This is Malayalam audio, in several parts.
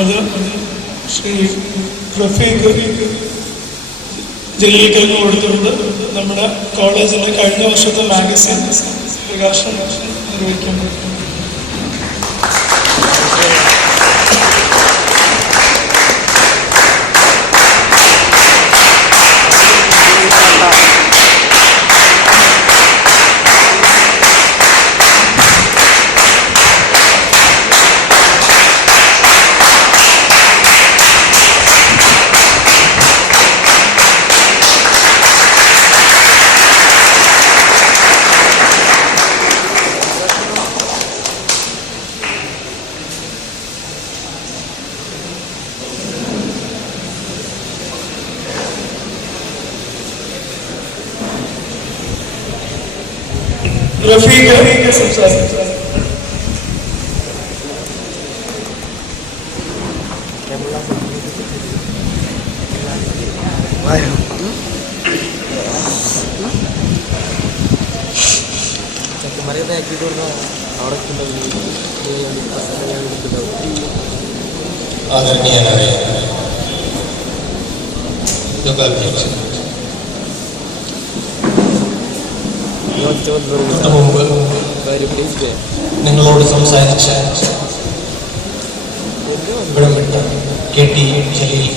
അത് ശ്രീ റഫീഖ് ജലീലിക്കലിന് കൊടുത്തുകൊണ്ട് നമ്മുടെ കോളേജിലെ കഴിഞ്ഞ വർഷത്തെ മാഗസിൻ പ്രകാശനം നിർവഹിക്കാൻ പറ്റും. റഫീഖ് സംസാരിച്ചു. ആദരണീയനായ മുമ്പ് നിങ്ങളോട് സംസാരിച്ച ഇവിടെ വിട്ട KT ജലീൽ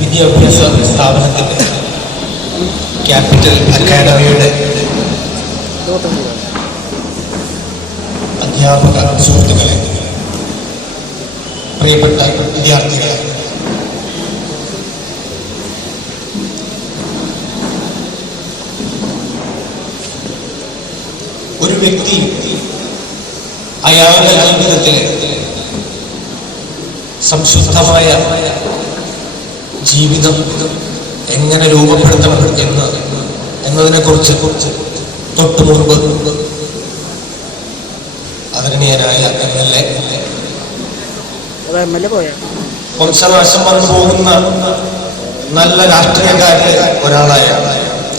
വിദ്യാഭ്യാസ സ്ഥാപനത്തിന്റെ ക്യാപിറ്റൽ അക്കാഡമിയുടെ അധ്യാപക സുഹൃത്തുക്കളെ, പ്രിയപ്പെട്ട വിദ്യാർത്ഥികളെ, ഒരു വ്യക്തി അയാളുടെ ജീവിതത്തിൽ സംശുദ്ധമായ ജീവിതം എങ്ങനെ രൂപപ്പെടുത്തണം എന്നതിനെ കുറിച്ച് തൊട്ടു മുൻപ് ആദരണീയനായ MLA വംശനാശം വന്നു പോകുന്ന നല്ല രാഷ്ട്രീയക്കാരിൽ ഒരാളായ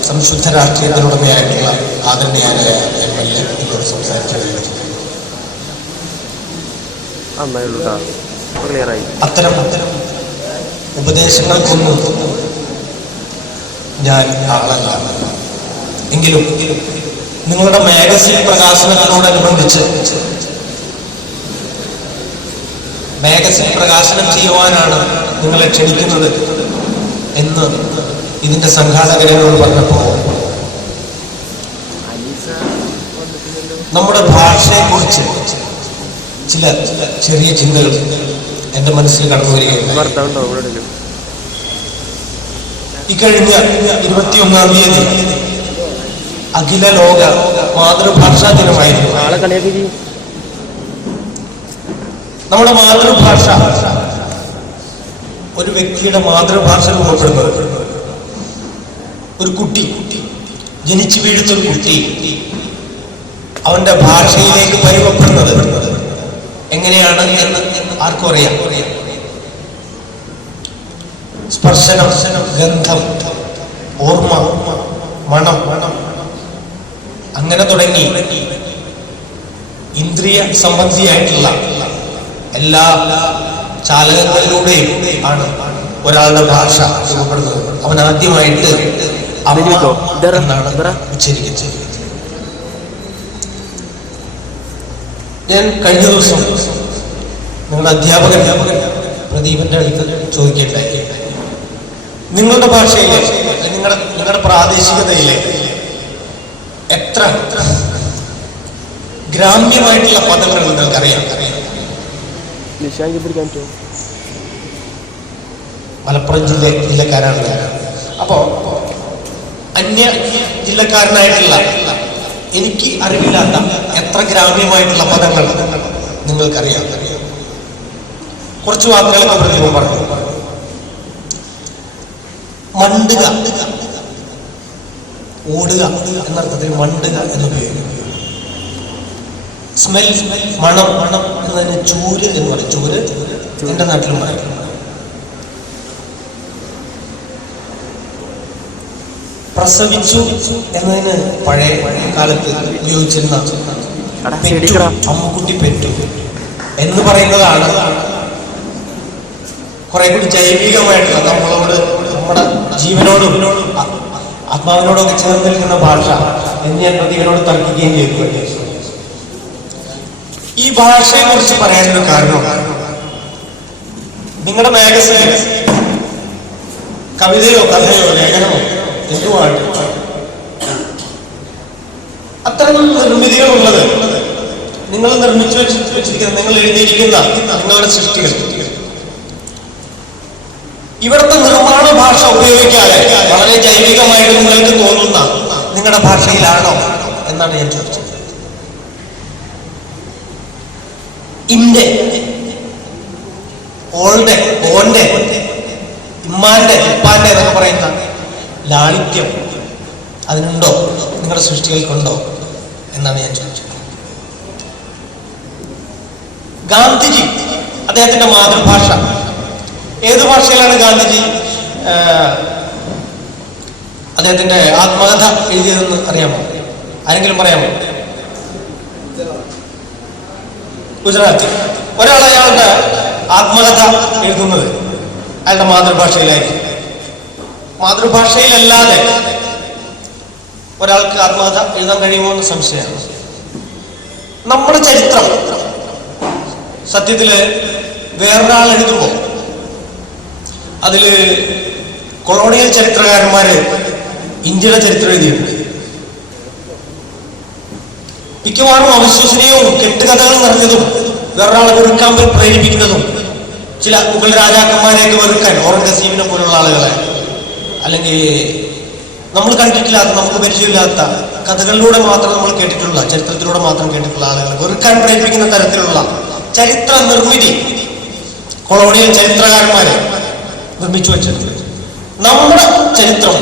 സംശുദ്ധ രാഷ്ട്രീയത്തിനുടമയായിട്ടുള്ള ആദരണീയനായ MLA എന്നോട് സംസാരിച്ചു. അത്തരം ഉപദേശങ്ങൾക്കൊന്നും ഞാൻ ആളല്ല. എങ്കിലും നിങ്ങളുടെ മാഗസിൻ പ്രകാശനത്തോടനുബന്ധിച്ച് മാഗസിൻ പ്രകാശനം ചെയ്യുവാനാണ് നിങ്ങളെ ക്ഷണിക്കുന്നത് എന്ന് ഇതിന്റെ സംഘാടകരോട് പറഞ്ഞപ്പോൾ നമ്മുടെ ഭാഷയെക്കുറിച്ച് ചില ചെറിയ ചിന്തകൾ എന്റെ മനസ്സിൽ കടന്നു വരികയാണ്. ഇക്കഴിഞ്ഞ 21-ാം തീയതി അഖില ലോക മാതൃഭാഷാ ദിനമായിരുന്നു. നമ്മുടെ മാതൃഭാഷ ഒരു വ്യക്തിയുടെ മാതൃഭാഷ രൂപപ്പെടുന്നത്, ഒരു കുട്ടി ജനിച്ചു വീഴുന്ന ഒരു കുട്ടി അവന്റെ ഭാഷയിലേക്ക് പരിവപ്പെടുന്നത് എങ്ങനെയാണ് എന്ന് ആർക്കും അറിയാം. സ്പർശനം, ഗന്ധം, ഓർമ്മ, മണം, അങ്ങനെ തുടങ്ങി ഇന്ദ്രിയ സംബന്ധിയായിട്ടുള്ള എല്ലാ ചാലകങ്ങളിലൂടെയും ആണ് ഒരാളുടെ ഭാഷ രൂപപ്പെടുന്നത്. അവൻ ആദ്യമായിട്ട് അമ്മ എന്നാണ് ഉച്ചരിക്കുന്നത്. ഞാൻ കഴിഞ്ഞ ദിവസം നിങ്ങളുടെ അധ്യാപകൻ പ്രദീപന്റെ അടുത്ത് ചോദിക്കേണ്ടായി, നിങ്ങളുടെ ഭാഷയിലെ നിങ്ങളുടെ പ്രാദേശികതയിലെ എത്ര ഗ്രാമ്യമായിട്ടുള്ള പദങ്ങൾ നിങ്ങൾക്കറിയാം? മലപ്പുറം ജില്ലക്കാരാണ്. അപ്പോ അന്യ ജില്ലക്കാരനായിട്ടുള്ള എനിക്ക് അറിവില്ലാത്ത എത്ര ഗ്രാമ്യമായിട്ടുള്ള പദങ്ങൾ നിങ്ങൾക്കറിയാം? കുറച്ച് വാക്കുകളൊക്കെ പ്രദീപം പറഞ്ഞു. മണ്ടുക, ഓടുക എന്നർത്ഥത്തിൽ മണ്ടുക എന്നുപയോഗിക്കും. സ്മെൽ, മണം എന്നതിന് ചൂര് എന്ന് പറയും. ചൂര് എന്റെ നാട്ടിലും പറയും. പ്രസവിച്ചു എന്നതിന് പഴയ കാലത്ത് ഉപയോഗിച്ചിരുന്ന അമ്മുക്കുട്ടി പെറ്റു എന്ന് പറയുന്നതാണ് കുറെ കൂടി ജൈവികമായിട്ടുള്ള നമ്മളോട്, നമ്മുടെ ജീവനോടും ആത്മാവിനോടൊക്കെ ചേർന്ന് നിൽക്കുന്ന ഭാഷ എന്ന് ഞാൻ പ്രതികളോട് തർക്കിക്കുകയും ചെയ്തു. ഈ ഭാഷയെ കുറിച്ച് പറയാനൊരു കാരണം, നിങ്ങളുടെ മാഗസിനിൽ കവിതയോ കഥയോ ലേഖനമോ എന്തുമാണ് അത്തരം നിർമ്മിതികളുള്ളത്, നിങ്ങൾ നിർമ്മിച്ചു വെച്ചിരിക്കുന്ന, നിങ്ങൾ എഴുതിയിരിക്കുന്ന നിങ്ങളുടെ സൃഷ്ടികൾ ഇവിടുത്തെ നിർമ്മാണ ഭാഷ ഉപയോഗിക്കാതെ വളരെ ജൈവികമായിട്ട് നിങ്ങൾക്ക് തോന്നുന്ന നിങ്ങളുടെ ഭാഷയിലാണോ എന്നാണ് ഞാൻ ചോദിച്ചത്. ഇന്റെ, ഓളുടെ, ഓന്റെ, ഇമ്മാന്റെ, ഉപ്പാന്റെ എന്നൊക്കെ പറയുന്ന ലാളിത്യം അതിനുണ്ടോ, നിങ്ങളുടെ സൃഷ്ടികൾക്കുണ്ടോ എന്നാണ് ഞാൻ ചോദിച്ചത്. ഗാന്ധിജി അദ്ദേഹത്തിന്റെ മാതൃഭാഷ ഏത് ഭാഷയിലാണ് ഗാന്ധിജി അദ്ദേഹത്തിന്റെ ആത്മകഥ എഴുതിയതെന്ന് അറിയാമോ? ആരെങ്കിലും പറയാമോ? ഗുജറാത്തി. ഒരാൾ അയാളുടെ ആത്മകഥ എഴുതുന്നത് അയാളുടെ മാതൃഭാഷയിലായിരിക്കും. മാതൃഭാഷയിലല്ലാതെ ഒരാൾക്ക് ആത്മകഥ എഴുതാൻ കഴിയുമോ എന്ന് സംശയമാണ്. നമ്മുടെ ചരിത്രം സത്യത്തില് വേറൊരാൾ എഴുതുമ്പോൾ അതില് കൊളോണിയൽ ചരിത്രകാരന്മാര് ഇന്ത്യയുടെ ചരിത്രം എഴുതിയിട്ടുണ്ട്. മിക്കവാറും അവിശ്വസനീയവും കെട്ടുകഥകൾ നിറഞ്ഞതും വേറൊരാളെ വെറുക്കാൻ പ്രേരിപ്പിക്കുന്നതും, ചില മുഗൾ രാജാക്കന്മാരെയൊക്കെ വെറുക്കാൻ ഔറംഗസീബിനെ പോലുള്ള ആളുകളെ, അല്ലെങ്കിൽ നമ്മൾ കണ്ടിട്ടില്ലാത്ത, നമുക്ക് പരിചയമില്ലാത്ത കഥകളിലൂടെ മാത്രം നമ്മൾ കേട്ടിട്ടുള്ള, ചരിത്രത്തിലൂടെ മാത്രം കേട്ടിട്ടുള്ള ആളുകളെ വെറുക്കാൻ പ്രേരിപ്പിക്കുന്ന തരത്തിലുള്ള ചരിത്ര നിർമ്മിതി കൊളോണിയൽ ചരിത്രകാരന്മാരെ നിർമ്മിച്ചു വെച്ചിട്ടുണ്ട്. നമ്മുടെ ചരിത്രം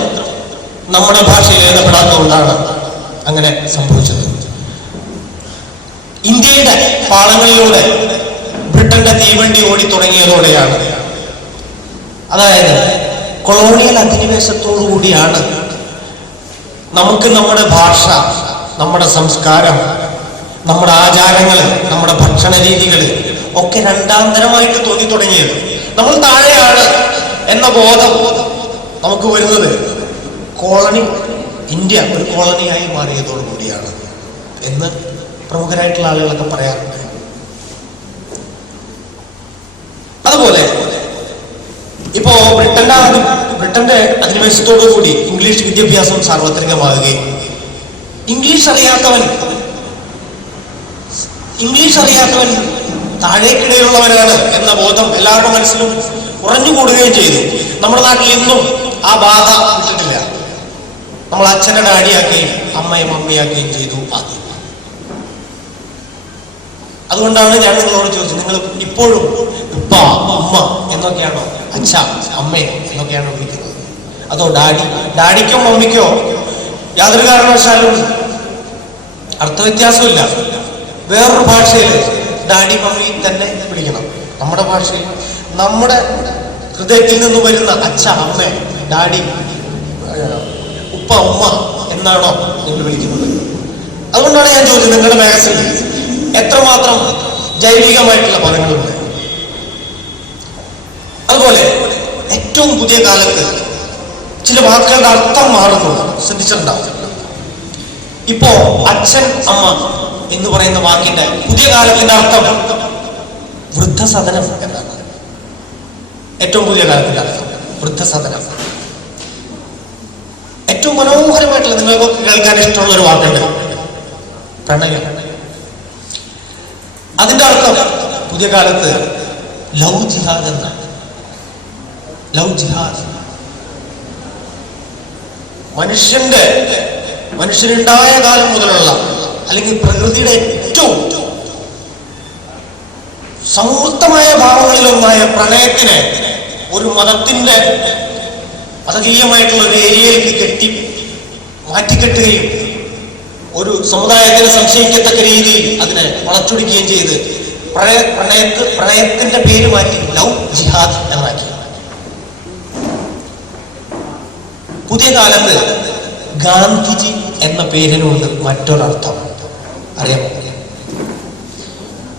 നമ്മുടെ ഭാഷയിൽ എഴുതപ്പെടാത്തതുകൊണ്ടാണ് അങ്ങനെ സംഭവിച്ചത്. ഇന്ത്യയുടെ പാളങ്ങളിലൂടെ ബ്രിട്ടന്റെ തീവണ്ടി ഓടി തുടങ്ങിയതോടെയാണ്, അതായത് കൊളോണിയൽ അധിനിവേശത്തോടു കൂടിയാണ് നമുക്ക് നമ്മുടെ ഭാഷ, നമ്മുടെ സംസ്കാരം, നമ്മുടെ ആചാരങ്ങൾ, നമ്മുടെ ഭക്ഷണ രീതികൾ ഒക്കെ രണ്ടാന്തരമായിട്ട് തോന്നി തുടങ്ങിയത്. നമ്മൾ താഴെയാണ് എന്ന ബോധം നമുക്ക് വരുന്നത് കോളനി, ഇന്ത്യ ഒരു കോളനിയായി മാറിയതോടു കൂടിയാണ് എന്ന് പ്രമുഖരായിട്ടുള്ള ആളുകളൊക്കെ പറയാറുണ്ട്. അതുപോലെ ഇപ്പോ ബ്രിട്ടന്റെ അധിനിവേശത്തോടു കൂടി ഇംഗ്ലീഷ് വിദ്യാഭ്യാസം സാർവത്രികമാകുകയും ഇംഗ്ലീഷ് അറിയാത്തവൻ താഴേക്കിടയിലുള്ളവരാണ് എന്ന ബോധം എല്ലാവരുടെ മനസ്സിലും കുറഞ്ഞുകൂടുകയും ചെയ്തു. നമ്മുടെ നാട്ടിൽ ഇന്നും ആ ബാധ വിട്ടിട്ടില്ല. നമ്മൾ അച്ഛനെ ഡാഡിയാക്കുകയും അമ്മയെ മമ്മിയാക്കുകയും ചെയ്തു ആദ്യം. അതുകൊണ്ടാണ് ഞാൻ നിങ്ങളോട് ചോദിച്ചത്, നിങ്ങൾ ഇപ്പോഴും ഉപ്പ ഉമ്മ എന്നൊക്കെയാണോ, അച്ഛ അമ്മയെ എന്നൊക്കെയാണോ വിളിക്കുന്നത്, അതോ ഡാഡിക്കോ മമ്മിക്കോ യാതൊരു കാരണവശാലും അർത്ഥവ്യത്യാസമില്ല. വേറൊരു ഭാഷയിൽ ഡാഡി മമ്മി തന്നെ വിളിക്കണം. നമ്മുടെ ഭാഷയിൽ നമ്മുടെ ഹൃദയത്തിൽ നിന്ന് വരുന്ന അച്ഛ അമ്മ ഡാഡി ഉപ്പ ഉമ്മ എന്നാണോ നിങ്ങൾ വിളിക്കുന്നത്? അതുകൊണ്ടാണ് ഞാൻ ചോദിച്ചത്, നിങ്ങളുടെ മാഗസിനിൽ എത്രമാത്രം ജൈവികമായിട്ടുള്ള പദങ്ങളുണ്ട്. അതുപോലെ ഏറ്റവും പുതിയ കാലത്ത് ചില വാക്കുകളുടെ അർത്ഥം മാറുന്നുണ്ട്, ശ്രദ്ധിച്ചിട്ടുണ്ടാവും. ഇപ്പോ അച്ഛൻ അമ്മ എന്ന് പറയുന്ന വാക്കിന്റെ പുതിയ കാലത്തിന്റെ അർത്ഥം വൃദ്ധസദനം എന്നാണ്. ഏറ്റവും പുതിയ കാലത്തിന്റെ അർത്ഥം വൃദ്ധസദനം. ഏറ്റവും മനോഹരമായിട്ടുള്ള, നിങ്ങൾക്ക് കേൾക്കാൻ ഇഷ്ടമുള്ള ഒരു വാക്കുണ്ട്, പ്രണയം. അതിന്റെ അർത്ഥം പുതിയ കാലത്ത് ലവ് ജിഹാദ് എന്നാണ്. ലവ് ജിഹാദ്. മനുഷ്യനുണ്ടായ കാലം മുതലുള്ള, അല്ലെങ്കിൽ പ്രകൃതിയുടെ ഏറ്റവും സമൂർത്തമായ ഭാവങ്ങളിലൊന്നായ പ്രണയത്തിനെ ഒരു മതത്തിന്റെ മതകീയമായിട്ടുള്ള ഒരു ഏരിയയിലേക്ക് മാറ്റിക്കെട്ടുകയും ഒരു സമുദായത്തിന് സംശയിക്കത്തക്ക രീതിയിൽ അതിനെ വളച്ചൊടിക്കുകയും ചെയ്ത് പ്രണയത്തിന്റെ പേര് മാറ്റി ലവ് ജിഹാദ് എന്നാക്കി. പുതിയ കാലത്ത് ഗാന്ധിജി എന്ന പേരിനുണ്ട് മറ്റൊരർത്ഥം അറിയാമോ?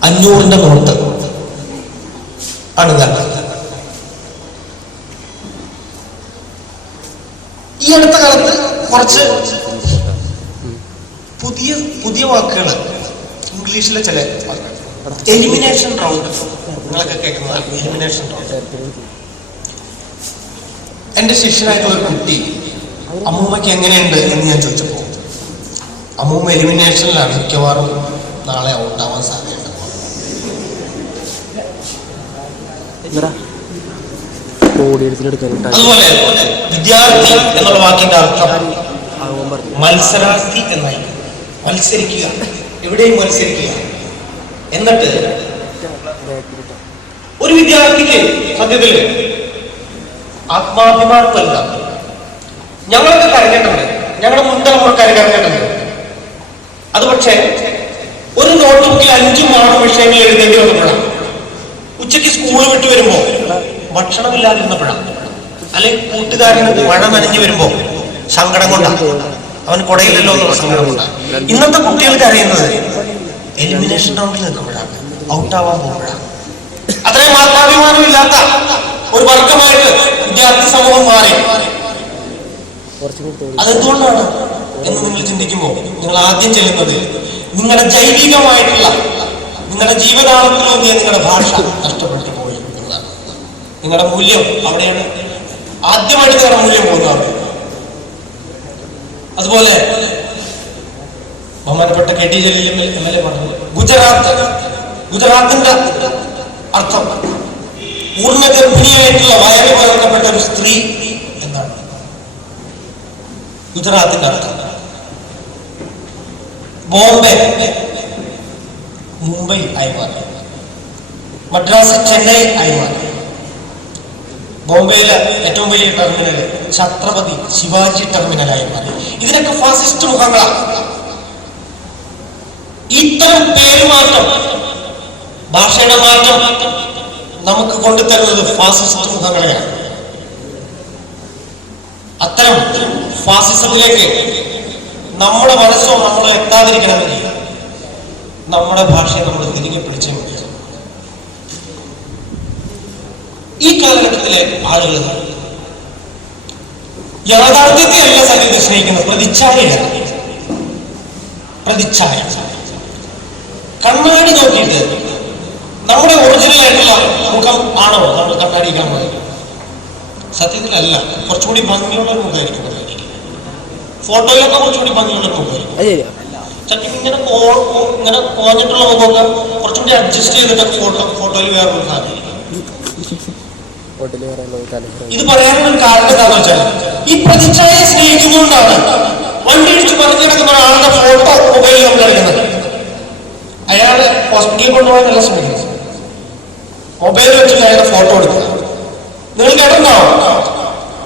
500 നോട്ട് ആണ് ഗാന്ധി. ഈ അടുത്ത കാലത്ത് കുറച്ച് പുതിയ പുതിയ വാക്കുകൾ ഇംഗ്ലീഷിലെ ചില എലിമിനേഷൻ റൗണ്ട് നിങ്ങളൊക്കെ കേൾക്കുന്നതാണ്. Elimination round. എന്റെ ശിഷ്യനായിട്ടുള്ള ഒരു കുട്ടി അമ്മൂമ്മയ്ക്ക് എങ്ങനെയുണ്ട് എന്ന് ഞാൻ ചോദിച്ചപ്പോൾ അമ്മൂമ്മ എലിമിനേഷനിലാണ്, മിക്കവാറും നാളെ ഔട്ടാവാൻ സാധ്യതയുണ്ട്. അതുപോലെ വിദ്യാർത്ഥി എന്നുള്ള വാക്കിന്റെ അർത്ഥം മത്സരാർത്ഥി എന്നായി. മത്സരിക്കുക, എവിടെയും മത്സരിക്കുക. എന്നിട്ട് ഒരു വിദ്യാർത്ഥിക്ക് സത്യത്തില് ആത്മാഭിമാനമല്ല. ഞങ്ങളൊക്കെ കരഞ്ഞിട്ടുണ്ട്, ഞങ്ങളുടെ മുൻതലമുറക്കാർ കരഞ്ഞിട്ടുണ്ട്. അത് പക്ഷേ ഒരു നോട്ട് ബുക്കിൽ 5 വിഷയങ്ങൾ എഴുതേണ്ടി വന്നപ്പോഴാണ്, ഉച്ചയ്ക്ക് സ്കൂൾ വിട്ടു വരുമ്പോ ഭക്ഷണമില്ലാതിരുന്നപ്പോഴാണ്, അല്ലെങ്കിൽ കൂട്ടുകാരന് മഴ നനഞ്ഞു വരുമ്പോ സങ്കടം കൊണ്ടാണ്, അവൻ കുടയില്ലല്ലോ എന്നുള്ള സങ്കടം കൊണ്ടാണ്. ഇന്നത്തെ കുട്ടികൾക്ക് അറിയുന്നത് എലിമിനേഷൻ റൗണ്ടിൽ നിൽക്കുമ്പോഴാണ്, ഔട്ടാവാൻ പോകുമ്പോഴാണ്. അത്രയും ആത്മാഭിമാനം ഇല്ലാത്ത ഒരു വർഗമായിട്ട് വിദ്യാർത്ഥി സമൂഹം മാറി. അതെന്തുകൊണ്ടാണ് എന്ന് നിങ്ങൾ ചിന്തിക്കുമ്പോൾ നിങ്ങൾ ആദ്യം ചെല്ലുന്നത് നിങ്ങളുടെ ജൈവികമായിട്ടുള്ള നിങ്ങളുടെ ജീവതാളത്തിലൂന്നിയ നിങ്ങളുടെ ഭാഷ നഷ്ടപ്പെട്ടു പോയി എന്നതാണ്. നിങ്ങളുടെ മൂല്യം അവിടെയാണ് ആദ്യമായിട്ട് നിങ്ങളുടെ മൂല്യം പോകുന്നത്. അതുപോലെ ബഹുമാനപ്പെട്ട KT ജലീൽ MLA പറഞ്ഞു, ഗുജറാത്തിന്റെ അർത്ഥം പൂർണ്ണ ഗർഭിണിയായിട്ടുള്ള വയറ് പകർത്തപ്പെട്ട ഒരു സ്ത്രീ എന്നാണ് ഗുജറാത്തിന്റെ അർത്ഥം. ബോംബെ മുംബൈ ആയി മാറി, മദ്രാസ് ചെന്നൈ ആയി മാറി. ബോംബെയിലെ ഏറ്റവും വലിയ ടെർമിനൽ ഛത്രപതി ശിവാജി ടെർമിനലായി മാറി. ഇതിനൊക്കെ ഫാസിസ്റ്റ് മുഖങ്ങളാണ്. ഇത്തരം പേരുമാറ്റം, ഭാഷയുടെ മാറ്റം നമുക്ക് കൊണ്ടുതരുന്നത് ഫാസിസ്റ്റ് മുഖങ്ങളെയാണ്. അത്തരം ഫാസിസത്തിലേക്ക് നമ്മുടെ മനസ്സോ നമ്മളോ എത്താതിരിക്കണമെങ്കിൽ നമ്മുടെ ഭാഷയെ നമ്മൾ തിരികെ പിടിച്ചേ മതി. ഈ കാലഘട്ടത്തിലെ ആളുകൾ യാഥാർത്ഥ്യത്തെയല്ല സത്യത്തെ സ്നേഹിക്കുന്നത്, പ്രതിച്ഛായയാണ്. പ്രതിച്ഛായ കണ്ണാടി നോക്കിയിട്ട് നമ്മുടെ ഒറിജിനൽ ആയിട്ടുള്ള മുഖം ആണോ നമ്മൾ കണ്ണാടിക്കാൻ പോകുന്നത്? സത്യത്തിലല്ല. കുറച്ചുകൂടി ഭംഗിയുള്ള ഒരു മുഖമായിരിക്കും. ഫോട്ടോയിലൊക്കെ കുറച്ചുകൂടി ഭംഗിയുള്ള മുഖമായിരിക്കും. ചിലപ്പോൾ ഇങ്ങനെ കോഞ്ഞിട്ടുള്ള മുഖമൊക്കെ കുറച്ചുകൂടി അഡ്ജസ്റ്റ് ചെയ്തിട്ട് ഫോട്ടോയിൽ വേറൊരു സാധനം. ഇത് പറയാനുള്ള ഒരു കാരണം എന്താണെന്ന് വെച്ചാൽ ഈ പ്രതിച്ഛായയെ സ്നേഹിക്കുന്നതുകൊണ്ടാണ് വണ്ടി ഇടിച്ച് പറഞ്ഞു കിടക്കുന്ന ഒരാളുടെ ഫോട്ടോ മൊബൈലിൽ നമ്മൾ എടുക്കുന്നത്. അയാളെ ഹോസ്പിറ്റലിൽ കൊണ്ടുപോകാനല്ല ശ്രമിക്കുന്നത്, മൊബൈൽ വെച്ചിട്ട് അയാളുടെ ഫോട്ടോ എടുക്കുക. നിങ്ങൾ കേട്ടിട്ടുണ്ടാവും,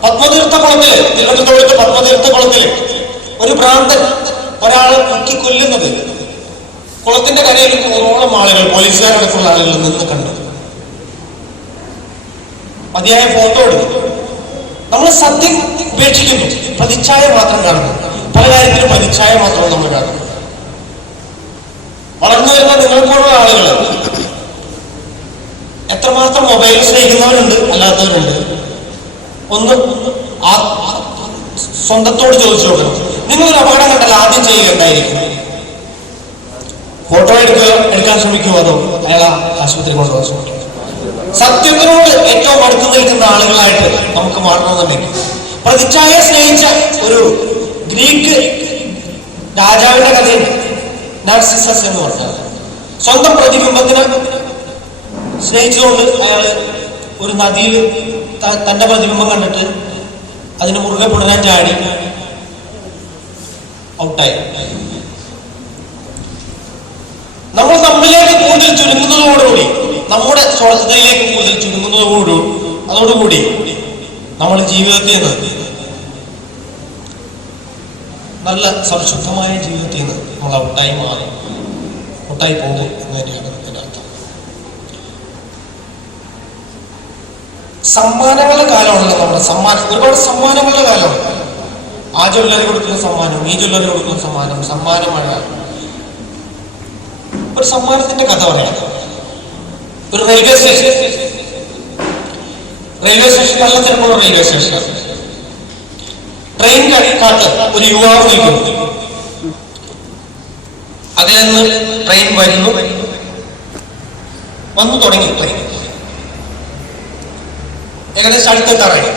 പത്മതീർത്ഥ കുളത്തില്, തിരുവനന്തപുരത്ത് പത്മതീർത്ഥ കുളത്തില് ഒരു ഭ്രാന്തൻ ഒരാളെ മുക്കി കൊല്ലുന്നത് കുളത്തിന്റെ കരയിൽ 100ഓളം ആളുകൾ, പോലീസുകാരടക്കമുള്ള ആളുകൾ നിന്ന് കണ്ടു. മതിയായ ഫോട്ടോ എടുത്തു. നമ്മൾ സത്യം ഉപേക്ഷിക്കുന്നു, പ്രതിച്ഛായ മാത്രം കാണുന്നു. പല കാര്യത്തിലും പ്രതിച്ഛായ മാത്രമാണ് നമ്മൾ കാണുന്നത്. വളർന്നു വരുന്ന നിങ്ങളെപ്പോലുള്ള ആളുകൾ എത്രമാത്രം മൊബൈൽ സ്നേഹിക്കുന്നവരുണ്ട്, അല്ലാത്തവരുണ്ട്. ഒന്ന് സ്വന്തത്തോട് ചോദിച്ചു നോക്കണം. നിങ്ങളൊരു അപകടം കണ്ടാൽ ആദ്യം ചെയ്യുക എന്തായിരിക്കും? ഫോട്ടോ എടുക്കാൻ ശ്രമിക്കുമോ, അതോ അയാളെ ആശുപത്രി കൊണ്ടുപോകാൻ ശ്രമിക്കും? സത്യത്തിനോട് ഏറ്റവും അടുത്ത് നിൽക്കുന്ന ആളുകളായിട്ട് നമുക്ക് മാറണമെന്നുണ്ടെങ്കിൽ പ്രതിച്ഛായ സ്നേഹിച്ച ഒരു ഗ്രീക്ക് രാജാവിന്റെ കഥയുണ്ട്, നാർസിസസ് എന്ന് പറഞ്ഞാൽ. സ്വന്തം പ്രതിബിംബത്തിന് സ്നേഹിച്ചുകൊണ്ട് അയാൾ ഒരു നദിയിൽ തന്റെ പ്രതിബിംബം കണ്ടിട്ട് അതിന് മുറുകെ പിടിക്കാൻ ചാടി ഔട്ടായി. നമ്മൾ നമ്മിലേക്ക് കൂടുതൽ ചുരുങ്ങുന്നതോടുകൂടി, നമ്മുടെ സ്വാർത്ഥതയിലേക്ക് കൂടുതൽ അതോടുകൂടി നമ്മൾ ജീവിതത്തിൽ നിന്ന്, നല്ല സംശുദ്ധമായ ജീവിതത്തിൽ നിന്ന് നമ്മൾ ഔട്ടായി മാറി, ഔട്ടായി പോകും എന്ന് തന്നെയാണ് ഇതിന്റെ അർത്ഥം. സമ്മാനങ്ങളുടെ കാലമാണല്ലോ നമ്മുടെ ഒരുപാട് സമ്മാനങ്ങളുടെ കാലമാണ്. ആ ജ്വല്ലറി കൊടുക്കുന്ന സമ്മാനം, ഈ ജ്വല്ലറി കൊടുക്കുന്ന സമ്മാനം, സമ്മാനമഴ. ഒരു സമ്മാനത്തിന്റെ കഥ പറയാം. ഒരു റെയിൽവേ സ്റ്റേഷൻ, നല്ല തിരക്കുള്ള റെയിൽവേ സ്റ്റേഷൻ. ട്രെയിൻ കാത്ത് ഒരു യുവാവ് നിൽക്കുന്നു. അതിൽ നിന്ന് ട്രെയിൻ വന്നു തുടങ്ങി. ട്രെയിൻ ഏകദേശം അടുത്തെത്താറായി.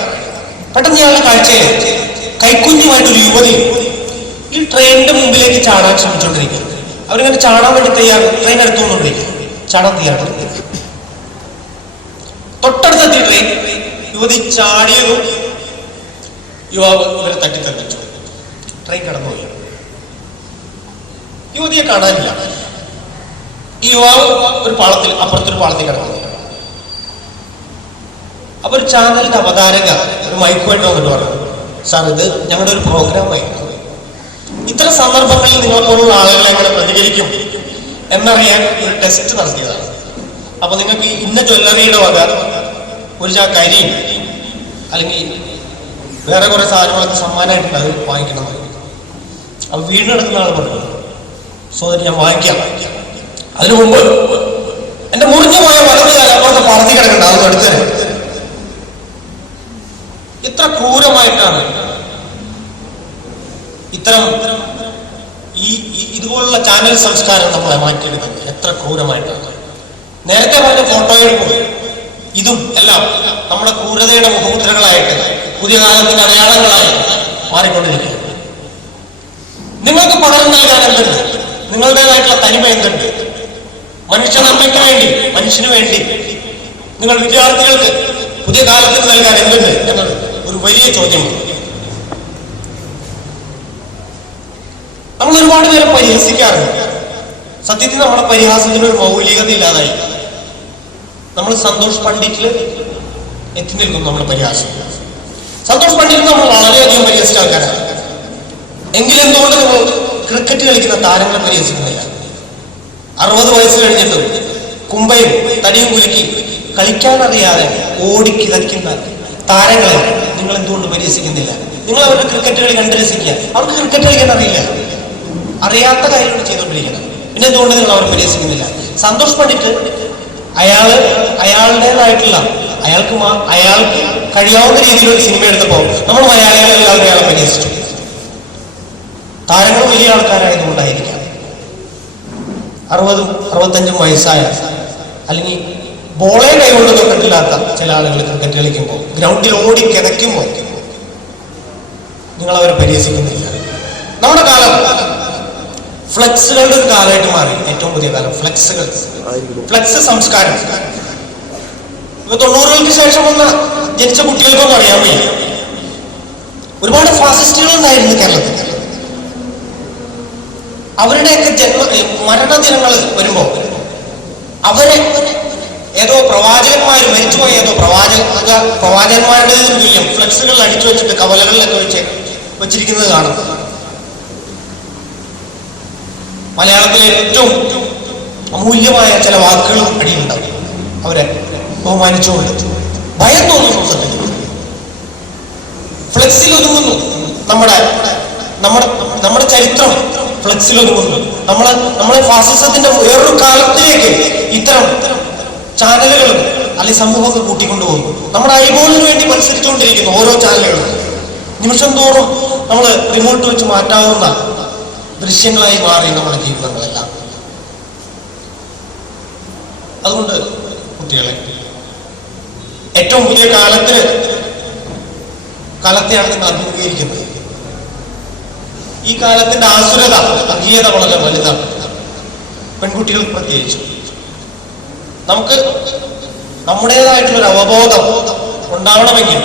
പെട്ടെന്ന് ഇയാളുടെ കാഴ്ചയിൽ കൈക്കുഞ്ഞുമായിട്ടൊരു യുവതി ഈ ട്രെയിനിന്റെ മുമ്പിലേക്ക് ചാടാൻ ശ്രമിച്ചുകൊണ്ടിരിക്കുക. അവരിങ്ങനെ ചാടാൻ വേണ്ടി ട്രെയിൻ എടുത്തുകൊണ്ടിരിക്കുക. ചാടാൻ തയ്യാറാണ്. തൊട്ടടുത്തെത്തിയ ട്രെയിൻ യുവതി ചാടിയതും യുവാവ് ഇവരെ തട്ടിത്തെറിച്ചു. ട്രെയിൻ കടന്നുപോയി. യുവതിയെ കാണാനില്ല. ഈ യുവാവ് ഒരു പാളത്തിൽ, അപ്പുറത്തൊരു പാളത്തിൽ കിടക്കുന്നു. അപ്പൊ ഒരു ചാനലിന്റെ അവതാരക ഒരു മൈക്കുമായിട്ട് വന്നിട്ട് പറഞ്ഞു, സാർ ഇത് ഞങ്ങളുടെ ഒരു പ്രോഗ്രാമായിരുന്നു. ഇത്തരം സന്ദർഭങ്ങളിൽ നിങ്ങളെപ്പോലുള്ള ആളുകൾ എങ്ങനെ പ്രതികരിക്കും എന്നറിയാൻ ഒരു ടെസ്റ്റ് നടത്തിയതാണ്. അപ്പൊ നിങ്ങൾക്ക് ഇന്ന ജ്വല്ലറിയുടെ വക ഒരു ചാക്ക് അരിയും അല്ലെങ്കിൽ വേറെ കുറെ സാധനങ്ങളൊക്കെ സമ്മാനമായിട്ടുണ്ട്, അത് വാങ്ങിക്കണം. അപ്പൊ വീണ്ടും എടുക്കുന്ന ആൾ പറഞ്ഞു, സോദരി ഞാൻ വാങ്ങിക്കാം. അതിനു മുമ്പ് എന്റെ മുറിഞ്ഞു പോയ വലത് കാലം അപ്പുറത്തെ പറത്തി കിടക്കണ്ട, അതൊന്നും എടുത്തരും. ഇത്ര ക്രൂരമായിട്ടാണ് ഇത്തരം ഇതുപോലുള്ള ചാനൽ സംസ്കാരം നമ്മളെ മാറ്റിയെടുക്കുന്നത്. എത്ര ക്രൂരമായിട്ടാണ്. നേരത്തെ പറഞ്ഞ ഫോട്ടോയെടുപ്പും ഇതും എല്ലാം നമ്മുടെ ക്രൂരതയുടെ മുഖമുദ്രകളായിട്ട് പുതിയ കാലത്തിന്റെ അടയാളങ്ങളായി മാറിക്കൊണ്ടിരിക്കുകയാണ്. നിങ്ങൾക്ക് പകരം നൽകാൻ എന്തുണ്ട്? നിങ്ങളുടേതായിട്ടുള്ള തനിമ എന്തുണ്ട്? മനുഷ്യ നന്മയ്ക്ക് വേണ്ടി, മനുഷ്യന് വേണ്ടി നിങ്ങൾ വിദ്യാർത്ഥികൾക്ക് പുതിയ കാലത്തിന് നൽകാൻ എന്തുണ്ട് എന്നത് ഒരു വലിയ ചോദ്യമാണ്. നമ്മൾ ഒരുപാട് പേരെ പരിഹസിക്കാറുണ്ട്. സത്യത്തിൽ നമ്മുടെ പരിഹാസത്തിന് ഒരു മൗലികത ഇല്ലാതായി. നമ്മൾ സന്തോഷ് പണ്ഡിറ്റിൽ എത്തി നിൽക്കുന്നു. നമ്മുടെ പരിഹാസം സന്തോഷ് പണ്ഡിറ്റ് നമ്മൾ വളരെയധികം പരിഹസിച്ച ആൾക്കാരാണ്. എങ്കിലെന്തുകൊണ്ട് നമ്മൾ ക്രിക്കറ്റ് കളിക്കുന്ന താരങ്ങളെ പരിഹസിക്കുന്നില്ല? 60 വയസ്സ് കഴിഞ്ഞിട്ടും കുമ്പയും തടിയും കുലുക്കി കളിക്കാനറിയാതെ ഓടിക്കിതയ്ക്കുന്ന താരങ്ങളെ നിങ്ങൾ എന്തുകൊണ്ട് പരിഹസിക്കുന്നില്ല? നിങ്ങൾ അവരുടെ ക്രിക്കറ്റ് കളി കണ്ട് രസിക്കുക. അവർക്ക് ക്രിക്കറ്റ് കളിക്കാൻ അറിയില്ല, അറിയാത്ത കാര്യങ്ങൾ ചെയ്തുകൊണ്ടിരിക്കണം. പിന്നെ എന്തുകൊണ്ട് നിങ്ങൾ അവരെ പരിഹസിക്കുന്നില്ല? സന്തോഷ് പണ്ഡിറ്റ് അയാളുടേതായിട്ടുള്ള അയാൾക്ക് കഴിയാവുന്ന രീതിയിൽ ഒരു സിനിമ എടുത്തപ്പോൾ നമ്മൾ മലയാളികൾ എല്ലാവരും അയാളെ പരിഹസിച്ചു. താരങ്ങൾ വലിയ ആൾക്കാരായതുകൊണ്ടായിരിക്കാം. 60, 65 വയസ്സായ അല്ലെങ്കിൽ ബോളെ കൈകൊണ്ട് തൊട്ടിട്ടില്ലാത്ത ചില ആളുകൾ ക്രിക്കറ്റ് കളിക്കുമ്പോൾ, ഗ്രൗണ്ടിൽ ഓടി കിതയ്ക്കുമ്പോൾ നിങ്ങൾ അവരെ പരിഹസിക്കുന്നില്ല. നമ്മുടെ കാലം ഫ്ലെക്സുകളുടെ ഒരു കാലമായിട്ട് മാറി. ഏറ്റവും പുതിയ കാലം ഫ്ലെക്സ് സംസ്കാരം. 90-കൾക്ക് ശേഷം വന്ന ജനിച്ച കുട്ടികൾക്കൊന്നും അറിയാൻ വയ്യ. ഒരുപാട് ഫാസിസ്റ്റുകൾ ഉണ്ടായിരുന്നു കേരളത്തിൽ. അവരുടെയൊക്കെ മരണദിനങ്ങൾ വരുമ്പോ അവരെ ഏതോ പ്രവാചകന്മാർ മരിച്ചുപോയ ഏതോ പ്രവാചകന്മാരുടെ തുല്യം ഫ്ലെക്സുകൾ അടിച്ചു വെച്ചിട്ട് കവലകളിലൊക്കെ വെച്ചിരിക്കുന്നത് കാണും. മലയാളത്തിലെ ഏറ്റവും അമൂല്യമായ ചില വാക്കുകളും അടിയുണ്ടാവും. അവരെ ബഹുമാനിച്ചുകൊണ്ട് ഭയം തോന്നുന്നു. സത്യത്തിൽ ഫ്ലെക്സിൽ ഒതുങ്ങുന്നു. നമ്മുടെ ചരിത്രം ഫ്ലെക്സിൽ ഒതുങ്ങുന്നു. നമ്മളെ ഫാസിസത്തിന്റെ വേറൊരു കാലത്തിലേക്ക് ഇത്തരം ചാനലുകളും അല്ലെങ്കിൽ സമൂഹമൊക്കെ കൂട്ടിക്കൊണ്ടുപോകുന്നു. നമ്മുടെ ഐബോളിന് വേണ്ടി മത്സരിച്ചുകൊണ്ടിരിക്കുന്നു ഓരോ ചാനലുകളും. നിമിഷം തോറും നമ്മൾ റിമോട്ട് വെച്ച് മാറ്റാവുന്ന ദൃശ്യങ്ങളായി മാറി നമ്മുടെ ജീവിതങ്ങളെല്ലാം. അതുകൊണ്ട് കുട്ടികളെ, ഏറ്റവും പുതിയ കാലത്തെയാണ് നിങ്ങൾ അഭിമുഖീകരിക്കുന്നത്. ഈ കാലത്തിന്റെ ആസുരത, അഗീയത വളരെ വലുതാണ്. പെൺകുട്ടികൾക്ക് പ്രത്യേകിച്ച് നമുക്ക് നമ്മുടേതായിട്ടുള്ളൊരു അവബോധം ഉണ്ടാവണമെങ്കിൽ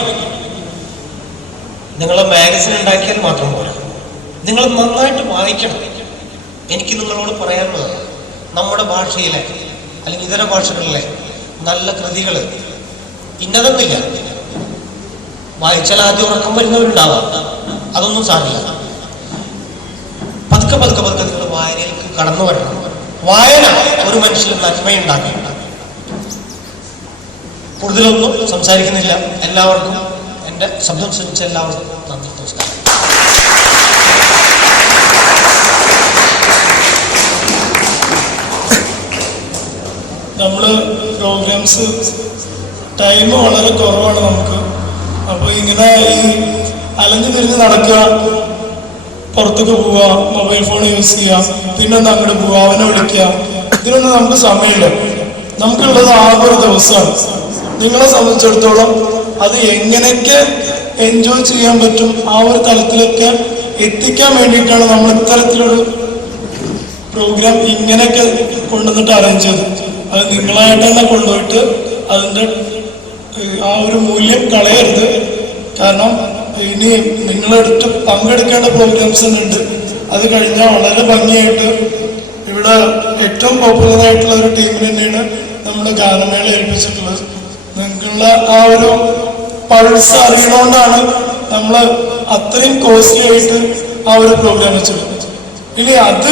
നിങ്ങൾ മാഗസിൻ ഉണ്ടാക്കിയാൽ മാത്രം പോരാ, നിങ്ങൾ നന്നായിട്ട് വായിക്കണം. എനിക്ക് നിങ്ങളോട് പറയാനുള്ളത്, നമ്മുടെ ഭാഷയിലെ അല്ലെങ്കിൽ ഇതര ഭാഷകളിലെ നല്ല കൃതികൾ ഇന്നതെന്നില്ല. വായിച്ചാൽ ആദ്യം ഉറക്കം വരുന്നവരുണ്ടാവാം, അതൊന്നും സാധില്ല. പതുക്കെ നിങ്ങൾ വായനയിലേക്ക് കടന്നു വരണം. വായന ഒരു മനുഷ്യന് നന്മയുണ്ടാക്കി. കൂടുതലൊന്നും സംസാരിക്കുന്നില്ല. എല്ലാവർക്കും എൻ്റെ ശബ്ദം ശ്രമിച്ച എല്ലാവർക്കും നന്ദി, നമസ്കാരം. പ്രോഗ്രാംസ് ടൈം വളരെ കുറവാണ് നമുക്ക്. അപ്പോൾ ഇങ്ങനെ ഈ അലഞ്ഞു തിരിഞ്ഞ് നടക്കുക, പുറത്തേക്ക് പോവുക, മൊബൈൽ ഫോൺ യൂസ് ചെയ്യുക, പിന്നെ ഒന്ന് അങ്ങോട്ട് പോവുക, അവനെ വിളിക്കുക, ഇതിനൊന്നും നമുക്ക് സമയമില്ല. നമുക്കുള്ളത് ആകെ ഒരു ദിവസമാണ്. നിങ്ങളെ സംബന്ധിച്ചിടത്തോളം അത് എങ്ങനെയൊക്കെ എൻജോയ് ചെയ്യാൻ പറ്റും ആ ഒരു തലത്തിലൊക്കെ എത്തിക്കാൻ വേണ്ടിയിട്ടാണ് നമ്മൾ ഇത്തരത്തിലൊരു പ്രോഗ്രാം ഇങ്ങനെയൊക്കെ കൊണ്ടുവന്നിട്ട് അറേഞ്ച് ചെയ്തത്. അത് നിങ്ങളായിട്ട് തന്നെ കൊണ്ടുപോയിട്ട് അതിൻ്റെ ആ ഒരു മൂല്യം കളയരുത്. കാരണം ഇനി നിങ്ങളെടുത്ത് പങ്കെടുക്കേണ്ട പ്രോഗ്രാംസ് തന്നെ ഉണ്ട്. അത് കഴിഞ്ഞാൽ വളരെ ഭംഗിയായിട്ട് ഇവിടെ ഏറ്റവും പോപ്പുലർ ആയിട്ടുള്ള ഒരു ടീമിന് തന്നെയാണ് നമ്മുടെ ഗാനമേള ഏൽപ്പിച്ചിട്ടുള്ളത്. നിങ്ങളുടെ ആ ഒരു പൾസ് അറിയണോണ്ടാണ് നമ്മൾ അത്രയും കോസ്റ്റ്ലി ആയിട്ട് ആ ഒരു പ്രോഗ്രാം വെച്ചത്. ഇനി അത്